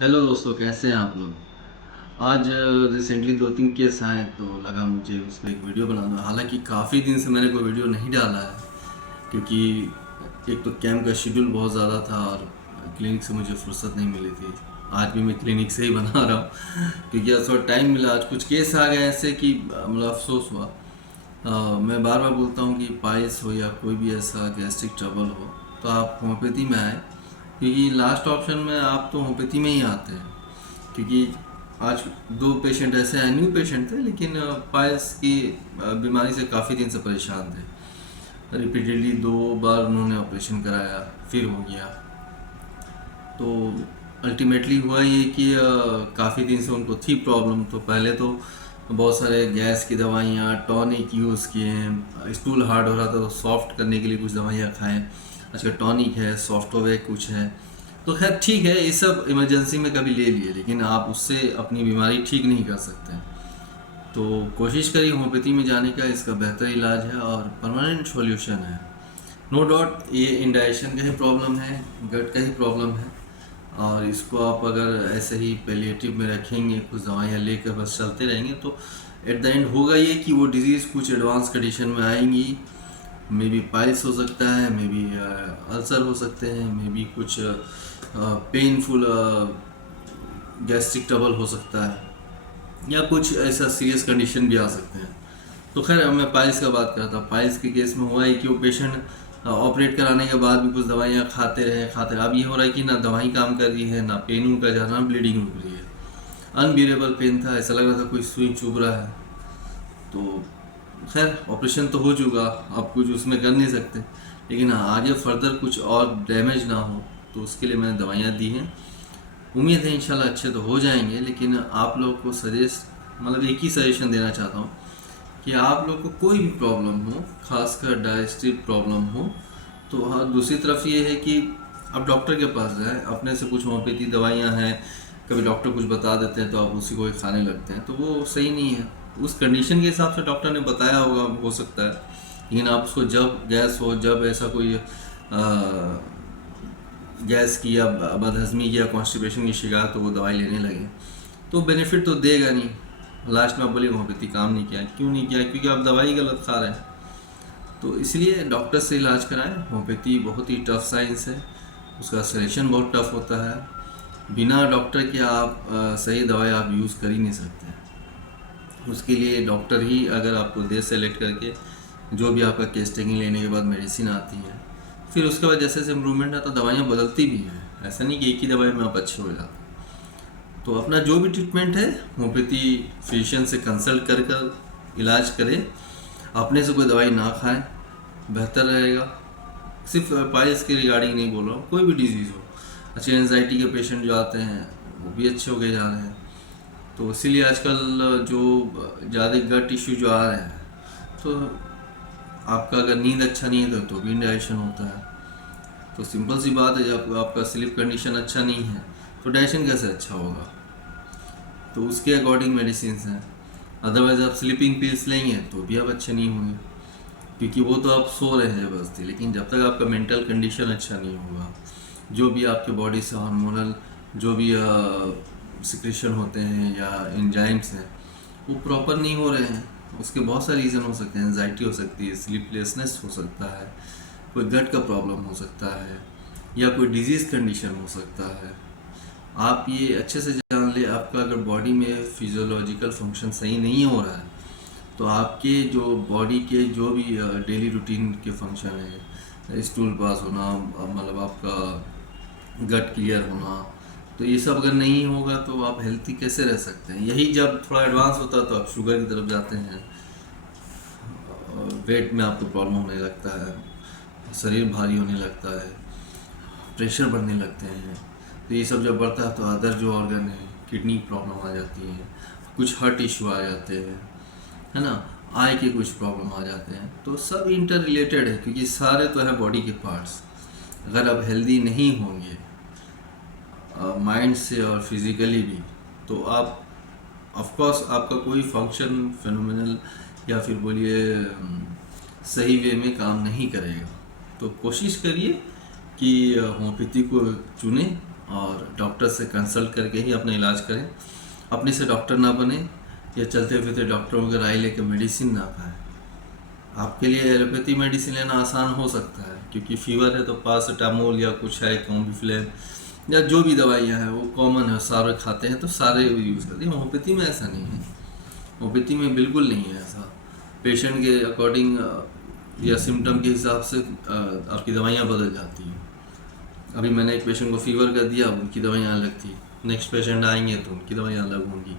Hello दोस्तों, कैसे हैं आप लोग। आज रिसेंटली दो तीन केस आए तो लगा मुझे उस पर एक वीडियो बनाना। हालांकि काफ़ी दिन से मैंने कोई वीडियो नहीं डाला है, क्योंकि एक तो कैंप का शेड्यूल बहुत ज़्यादा था और क्लिनिक से मुझे फुर्सत नहीं मिली थी। आज भी मैं क्लिनिक से ही बना रहा हूँ क्योंकि आज थोड़ा टाइम मिला। आज कुछ केस आ गए ऐसे कि मतलब अफसोस हुआ। मैं बार बार बोलता हूँ कि पाइल्स हो या कोई भी ऐसा गैस्ट्रिक ट्रबल हो तो आप होम्योपैथी में आए, क्योंकि लास्ट ऑप्शन में आप तो होम्योपैथी में ही आते हैं। क्योंकि आज दो पेशेंट ऐसे हैं, न्यू पेशेंट थे लेकिन पाइल्स की बीमारी से काफ़ी दिन से परेशान थे। रिपीटेडली 2 बार उन्होंने ऑपरेशन कराया, फिर हो गया। तो अल्टीमेटली हुआ ये कि काफ़ी दिन से उनको थी प्रॉब्लम। तो पहले तो बहुत सारे गैस की दवाइयाँ, टॉनिक यूज़ किए हैं। स्टूल हार्ड हो रहा था तो सॉफ्ट करने के लिए कुछ दवाइयाँ खाएं। आजकल टॉनिक है, सॉफ्टवेयर कुछ है। तो खैर ठीक है, ये सब इमरजेंसी में कभी ले लिए, लेकिन आप उससे अपनी बीमारी ठीक नहीं कर सकते। तो कोशिश करिए होम्योपैथी में जाने का, इसका बेहतर इलाज है और परमानेंट सॉल्यूशन है। नो डाउट ये इंडाइजेशन का ही प्रॉब्लम है, गट का ही प्रॉब्लम है। और इसको आप अगर ऐसे ही पैलिएटिव में रखेंगे, कुछ दवाइयाँ लेकर बस चलते रहेंगे, तो एट द एंड होगा ये कि वो डिज़ीज़ कुछ एडवांस कंडीशन में आएंगी। मे बी पाइल्स हो सकता है, मे बी अल्सर हो सकते हैं, मे बी कुछ पेनफुल गैस्ट्रिक ट्रबल हो सकता है, या कुछ ऐसा सीरियस कंडीशन भी आ सकते हैं। तो खैर मैं पाइल्स का बात कर रहा था। पाइल्स के केस में हुआ है कि वो पेशेंट ऑपरेट कराने के बाद भी कुछ दवाइयाँ खाते रहे। अब ये हो रहा है कि ना दवाई काम कर रही है, ना पेन उनका जा रहा, ना ब्लीडिंग रुक रही है। अनबियरेबल पेन था, ऐसा लग रहा था कोई सुई चुभ रहा है। तो खैर ऑपरेशन तो हो चुका, अब कुछ उसमें कर नहीं सकते। लेकिन हाँ, आगे फर्दर कुछ और डैमेज ना हो तो उसके लिए मैंने दवाइयाँ दी हैं। उम्मीद है इंशाल्लाह अच्छे तो हो जाएंगे। लेकिन आप लोग को सजेस्ट मतलब एक ही सजेशन देना चाहता हूँ कि आप लोग को कोई भी प्रॉब्लम हो, खासकर डाइजेस्टिव प्रॉब्लम हो, तो हाँ, दूसरी तरफ ये है कि आप डॉक्टर के पास जाएं। अपने से कुछ होम्योपैथी दवाइयाँ हैं, कभी डॉक्टर कुछ बता देते हैं तो आप उसी को ही खाने लगते हैं, तो वो सही नहीं है। उस कंडीशन के हिसाब से डॉक्टर ने बताया होगा, हो सकता है। लेकिन आप उसको जब गैस हो, जब ऐसा कोई गैस की या बदहज़मी की या कॉन्स्टिपेशन की शिकायत हो, वो दवाई लेने लगे तो बेनिफिट तो देगा नहीं। लास्ट में आप बोलिए होम्योपैथी काम नहीं किया। क्यों नहीं किया? क्योंकि आप दवाई गलत खा रहे हैं। तो इसलिए डॉक्टर से इलाज कराएं। होम्योपैथी बहुत ही टफ साइंस है, उसका सिलेक्शन बहुत टफ होता है। बिना डॉक्टर के आप सही दवाई आप यूज़ कर ही नहीं सकते। उसके लिए डॉक्टर ही अगर आपको दे सेलेक्ट करके, जो भी आपका केस टेकिंग लेने के बाद मेडिसिन आती है, फिर उसके बाद जैसे जैसे इम्प्रूवमेंट आता है दवाइयाँ बदलती भी हैं। ऐसा नहीं कि एक ही दवाई में आप अच्छे हो जाते। तो अपना जो भी ट्रीटमेंट है होम्योपैथी फिजिशियन से कंसल्ट कर कर इलाज करें। अपने से कोई दवाई ना खाएं, बेहतर रहेगा। सिर्फ पाइल्स के रिगार्डिंग नहीं बोल रहा हूँ, कोई भी डिजीज़ हो। अच्छे एनजाइटी के पेशेंट जो आते हैं वो भी अच्छे होके जा रहे हैं। तो इसीलिए आजकल जो ज़्यादा गट इश्यू जो आ रहे हैं, तो आपका अगर नींद अच्छा नहीं है तो भी इंडाइजेशन होता है। तो सिंपल सी बात है, जब आपका स्लीप कंडीशन अच्छा नहीं है तो डाइजेशन कैसे अच्छा होगा। तो उसके अकॉर्डिंग मेडिसिन हैं। अदरवाइज़ आप स्लीपिंग पिल्स लेंगे तो भी आप अच्छे नहीं होंगे, क्योंकि वो तो आप सो रहे हैं ज़बरदस्ती। लेकिन जब तक आपका मेंटल कंडीशन अच्छा नहीं होगा, जो भी आपके बॉडी से हार्मोनल जो भी सिक्रेशन होते हैं या एंजाइम्स हैं वो प्रॉपर नहीं हो रहे हैं, उसके बहुत सारे रीज़न हो सकते हैं। एंजाइटी हो सकती है, स्लीपलेसनेस हो सकता है, कोई गट का प्रॉब्लम हो सकता है, या कोई डिजीज़ कंडीशन हो सकता है। आप ये अच्छे से जान ले, आपका अगर बॉडी में फिजियोलॉजिकल फंक्शन सही नहीं हो रहा है तो आपके जो बॉडी के जो भी डेली रूटीन के फंक्शन है, स्टूल पास होना, मतलब आपका गट क्लियर होना, तो ये सब अगर नहीं होगा तो आप हेल्थी कैसे रह सकते हैं। यही जब थोड़ा एडवांस होता है तो आप शुगर की तरफ जाते हैं, वेट में आपको प्रॉब्लम होने लगता है, शरीर भारी होने लगता है, प्रेशर बढ़ने लगते हैं। तो ये सब जब बढ़ता है तो अदर जो ऑर्गन है, किडनी प्रॉब्लम आ जाती है, कुछ हार्ट इशू आ जाते हैं, है ना, आई के कुछ प्रॉब्लम आ जाते हैं। तो सब इंटर रिलेटेड है, क्योंकि सारे तो हैं बॉडी के पार्ट्स। अगर आप हेल्दी नहीं होंगे माइंड से और फिज़िकली भी, तो आप ऑफ कोर्स आपका कोई फंक्शन फिनोमिनल या फिर बोलिए सही वे में काम नहीं करेगा। तो कोशिश करिए कि होम्योपैथी को चुनें और डॉक्टर से कंसल्ट करके ही अपना इलाज करें। अपने से डॉक्टर ना बने या चलते फिरते डॉक्टरों की राय लेकर मेडिसिन ना खाएं। आपके लिए एलोपैथी मेडिसिन लेना आसान हो सकता है, क्योंकि फीवर है तो पैरासिटामोल या कुछ है कॉम्बिफ्लेम या जो भी दवाइयाँ हैं वो कॉमन है, सारे खाते हैं तो सारे यूज़ करते हैं। होम्योपैथी में ऐसा नहीं है, होम्योपैथी में बिल्कुल नहीं है ऐसा। पेशेंट के अकॉर्डिंग या सिम्टम के हिसाब से आपकी दवाइयाँ बदल जाती हैं। अभी मैंने एक पेशेंट को फीवर कर दिया, उनकी दवाइयाँ अलग थी, नेक्स्ट पेशेंट आएंगे तो उनकी दवाइयाँ अलग होंगी,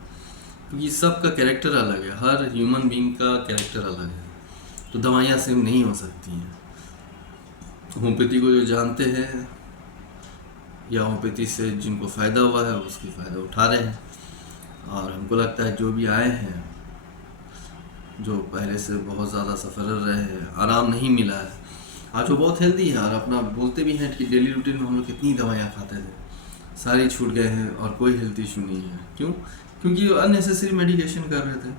क्योंकि सबका कैरेक्टर अलग है, हर ह्यूमन बीइंग का कैरेक्टर अलग है, तो दवाइयाँ सेम नहीं हो सकती हैं। होम्योपैथी को जो जानते हैं या होम्योपैथी से जिनको फ़ायदा हुआ है उसकी फ़ायदा उठा रहे हैं। और हमको लगता है जो भी आए हैं, जो पहले से बहुत ज़्यादा सफ़र रहे हैं, आराम नहीं मिला है, आज वो बहुत हेल्दी है और अपना बोलते भी हैं कि डेली रूटीन में हम लोग कितनी दवाइयाँ खाते थे, सारी छूट गए हैं और कोई हेल्थ इशू नहीं है। क्यों? क्योंकि अननेसेसरी मेडिकेशन कर रहे थे,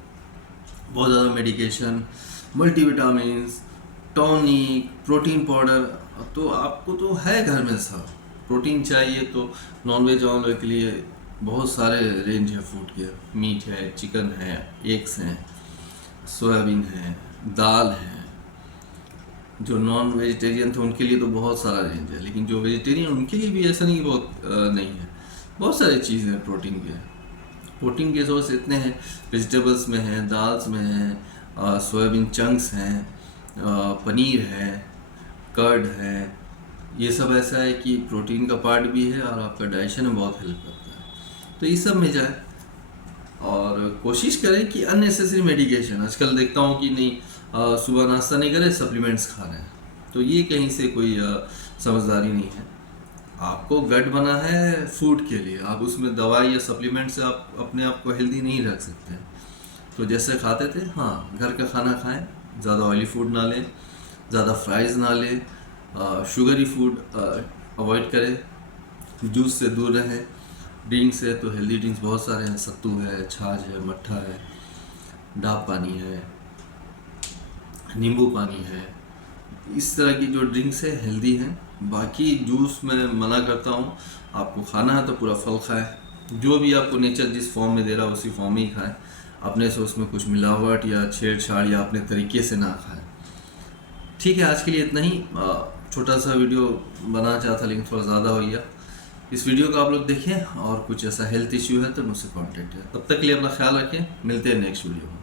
बहुत ज़्यादा medication, multivitamins, tonic, protein powder. तो आपको तो है घर में सब, प्रोटीन चाहिए तो नॉनवेज वालों के लिए बहुत सारे रेंज है फूड के, मीट है, चिकन है, एग्स हैं, सोयाबीन है, दाल है। जो नॉन वेजिटेरियन थे उनके लिए तो बहुत सारा रेंज है, लेकिन जो वेजिटेरियन उनके लिए भी ऐसा नहीं बहुत नहीं है, बहुत सारी चीज़ें हैं प्रोटीन के। प्रोटीन के सोर्स इतने हैं, वेजिटेबल्स में हैं, दाल्स में हैं, सोयाबीन चंक्स हैं, पनीर है, कर्ड है, ये सब ऐसा है कि प्रोटीन का पार्ट भी है और आपका डाइजेशन में बहुत हेल्प करता है। तो ये सब में जाए और कोशिश करें कि अननेसेसरी मेडिकेशन, आजकल देखता हूँ कि नहीं सुबह नाश्ता नहीं करे सप्लीमेंट्स खा रहे हैं, तो ये कहीं से कोई समझदारी नहीं है। आपको गट बना है फूड के लिए, आप उसमें दवाई या सप्लीमेंट से आप अपने आप को हेल्दी नहीं रख सकते। तो जैसे खाते थे, हाँ घर का खाना खाएं, ज़्यादा ऑयली फूड ना लें, ज़्यादा फ्राइज़ ना लें, शुगरी फूड अवॉइड करें, जूस से दूर रहें। ड्रिंक्स है तो हेल्दी ड्रिंक्स बहुत सारे हैं, सत्तू है, छाछ है, मट्ठा है, डाब पानी है, नींबू पानी है, इस तरह की जो ड्रिंक्स है हेल्दी हैं। बाकी जूस मैं मना करता हूँ, आपको खाना है तो पूरा फल खाएं, जो भी आपको नेचर जिस फॉर्म में दे रहा है उसी फॉर्म में ही खाएं, अपने से उसमें कुछ मिलावट या छेड़छाड़ या अपने तरीके से ना खाएं। ठीक है, आज के लिए इतना ही, छोटा सा वीडियो बनाना चाहता लेकिन थोड़ा ज़्यादा हो गया। इस वीडियो को आप लोग देखें और कुछ ऐसा हेल्थ इश्यू है तो मुझसे कॉन्टेक्ट है। तब तक के लिए अपना ख्याल रखें, मिलते हैं नेक्स्ट वीडियो में।